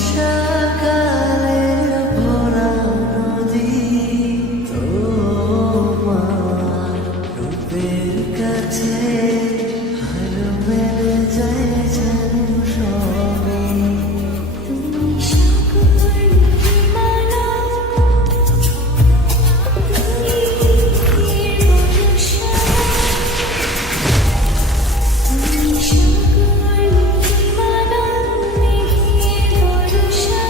বর্ষাকালের ভরা নদী তোমার রূপের কাছে হার মেলে যায় যেন সবই। তুমি সাগর হিমালয়, তুমি বর্ষা, তুমি সাগর হিমালয়, বর্ষা,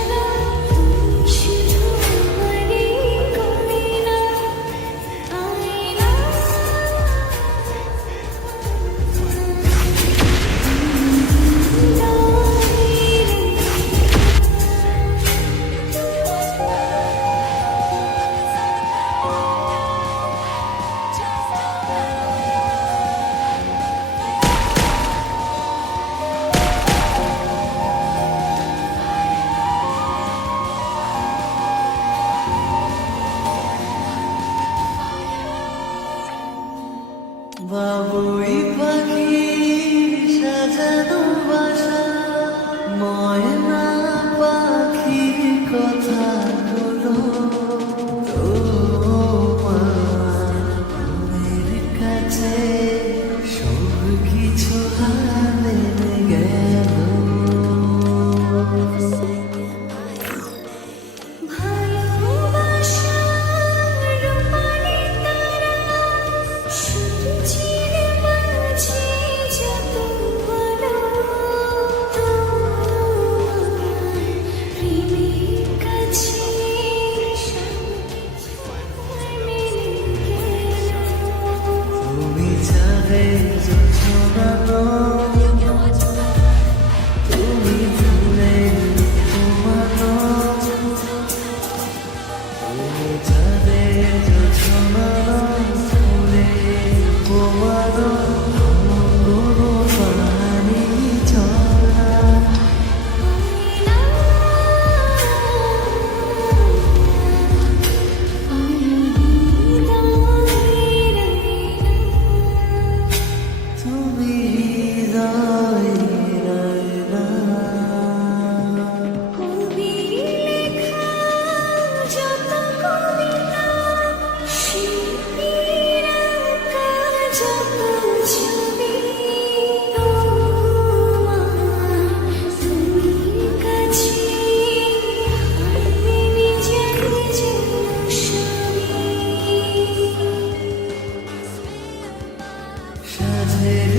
তুমি শুধু আমারই করিনা আয়না। বাবুই পাখির সাজানো বাসা, ময়না পাখির কথাগুলো তোমার মনের কাছে সব কিছু হারিয়ে গেল। ভালোবাসার রূপালি তারা সূর্যের মাঝে যত আলো, তোমার প্রেমের কাছে সবকিছু মিলে গেল। তুমি যাবে জোছনানো, তুমি ভুলে ঘুমানো, তুমি যাবে জোছনানো, ভুলে ঘুমানো, কোনো পানি ঝরা। তুমি হৃদয়ের আয়না। সাধের